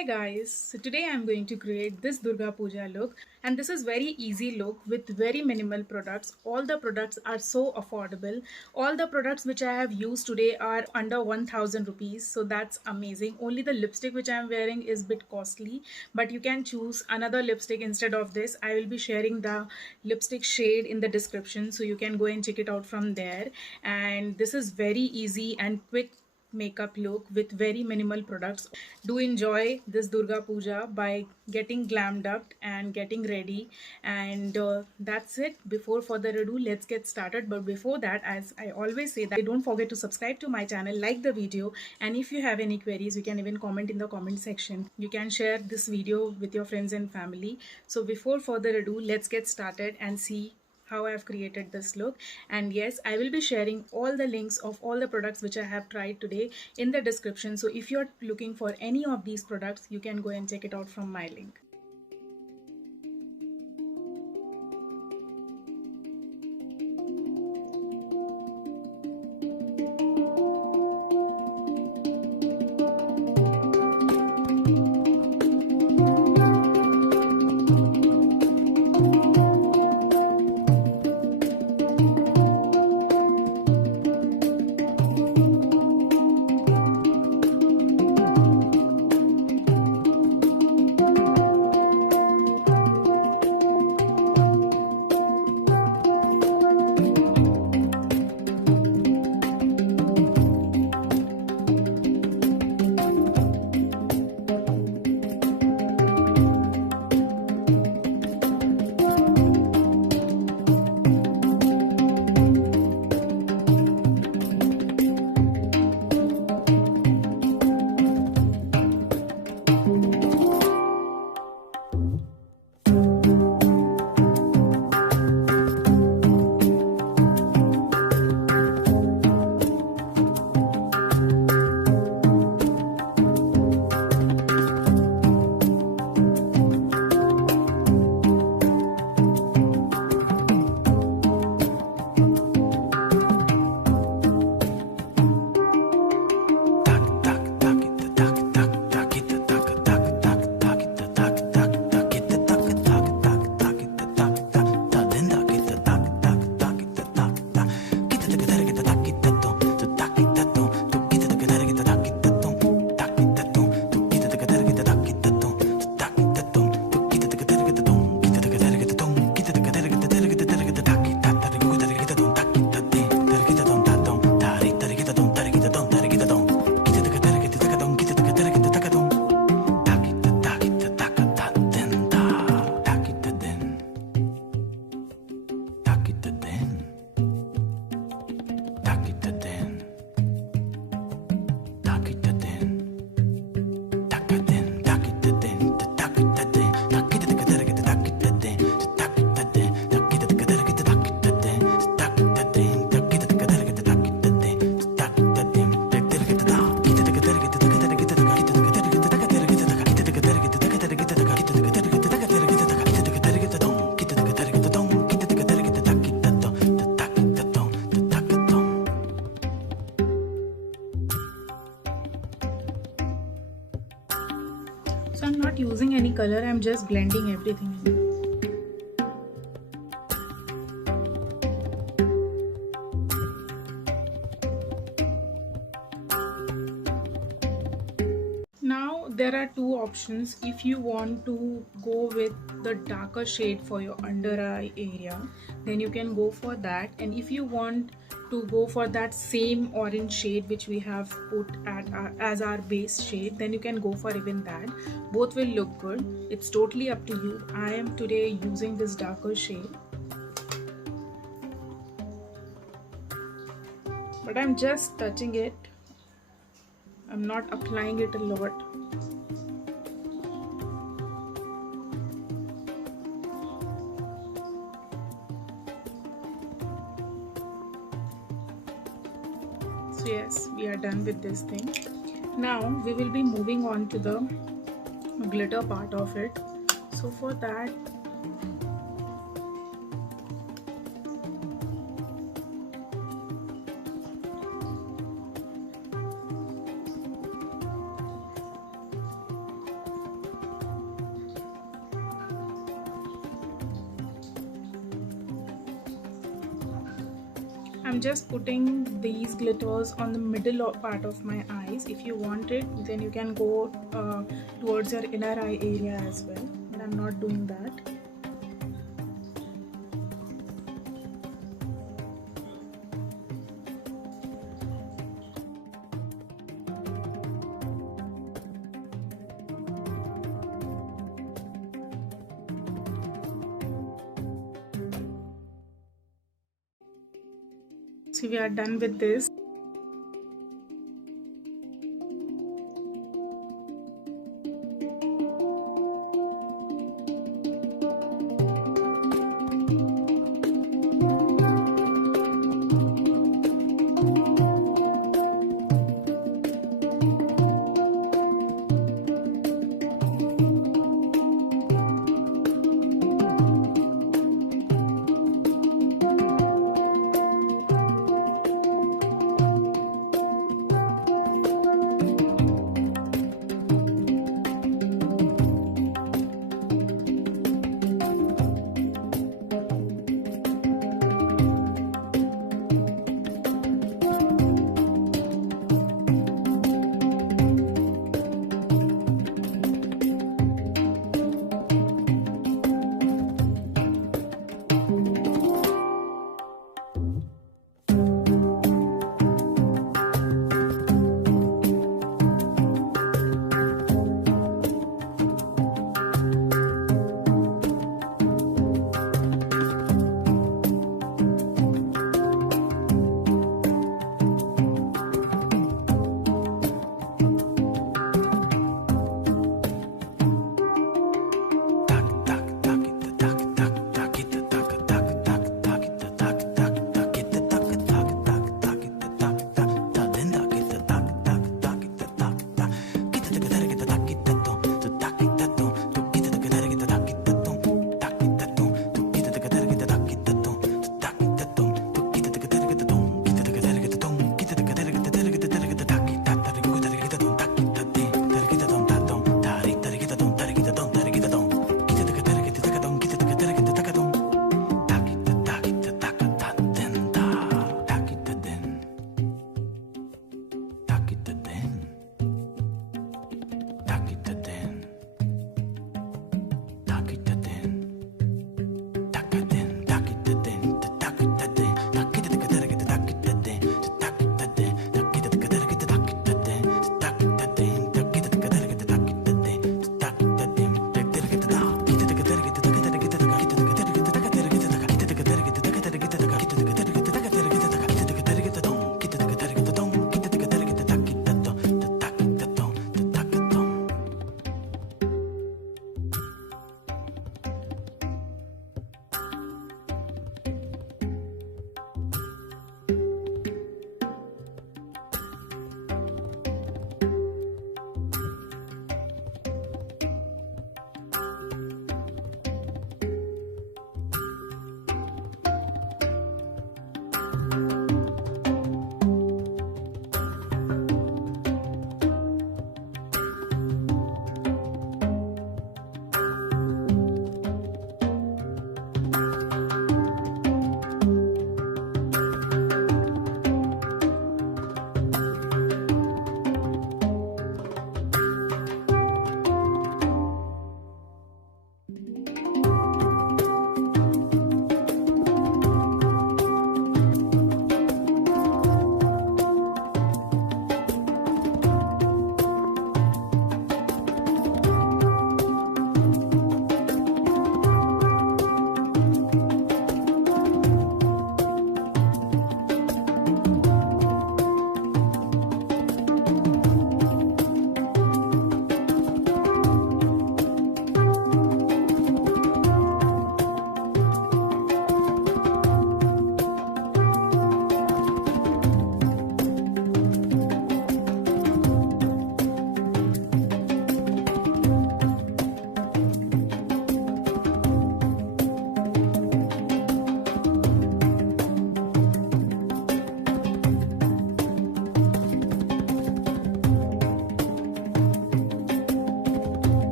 Hi guys, so today I'm going to create this Durga Puja look, and this is very easy look with very minimal products. All the products are so affordable. All the products which I have used today are under 1000 rupees, so that's amazing. Only the lipstick which I'm wearing is a bit costly, but you can choose another lipstick instead of this. I will be sharing the lipstick shade in the description, so you can go and check it out from there. And this is very easy and quick makeup look with very minimal products. Do enjoy this Durga Puja by getting glammed up and getting ready. And that's it. Before further ado, let's get started. But before that, as I always say, that don't forget to subscribe to my channel, like the video, and if you have any queries, you can even comment in the comment section. You can share this video with your friends and family. So before further ado, let's get started and see how I have created this look. And yes, I will be sharing all the links of all the products which I have tried today in the description. So if you're looking for any of these products, you can go and check it out from my link. So I'm not using any color, I'm just blending everything in. Now there are two options. If you want to go with the darker shade for your under eye area, then you can go for that. And if you want to go for that same orange shade which we have put as our base shade, then you can go for even that. Both will look good. It's totally up to you. I am today using this darker shade, but I'm just touching it. I'm not applying it a lot. So yes, we are done with this thing. Now we will be moving on to the glitter part of it. So for that, I'm just putting these glitters on the middle part of my eyes. If you want it, then you can go towards your inner eye area as well, but I'm not doing that. So we are done with this.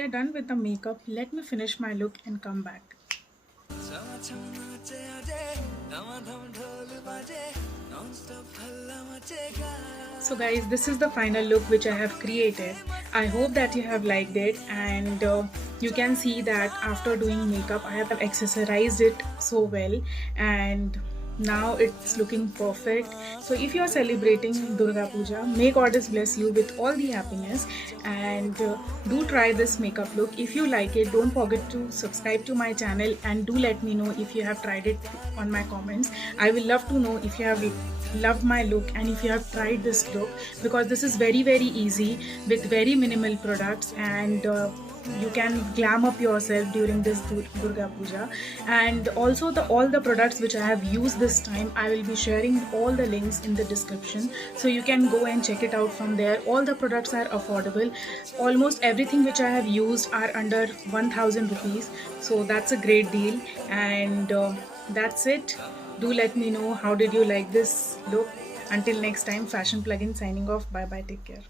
we are done with the makeup. Let me finish my look and come back. So guys, this is the final look which I have created. I hope that you have liked it, and you can see that after doing makeup I have accessorized it so well, and now it's looking perfect. So if you are celebrating Durga Puja, may Goddess bless you with all the happiness, and do try this makeup look. If you like it, don't forget to subscribe to my channel, and do let me know if you have tried it on my comments. I will love to know if you have loved my look and if you have tried this look, because this is very easy with very minimal products, and you can glam up yourself during this Durga Puja. And also all the products which I have used this time, I will be sharing all the links in the description, so you can go and check it out from there. All the products are affordable. Almost everything which I have used are under 1000 rupees, so that's a great deal. And that's it. Do let me know how did you like this look. Until next time, Fashion Plugin signing off. Bye bye, take care.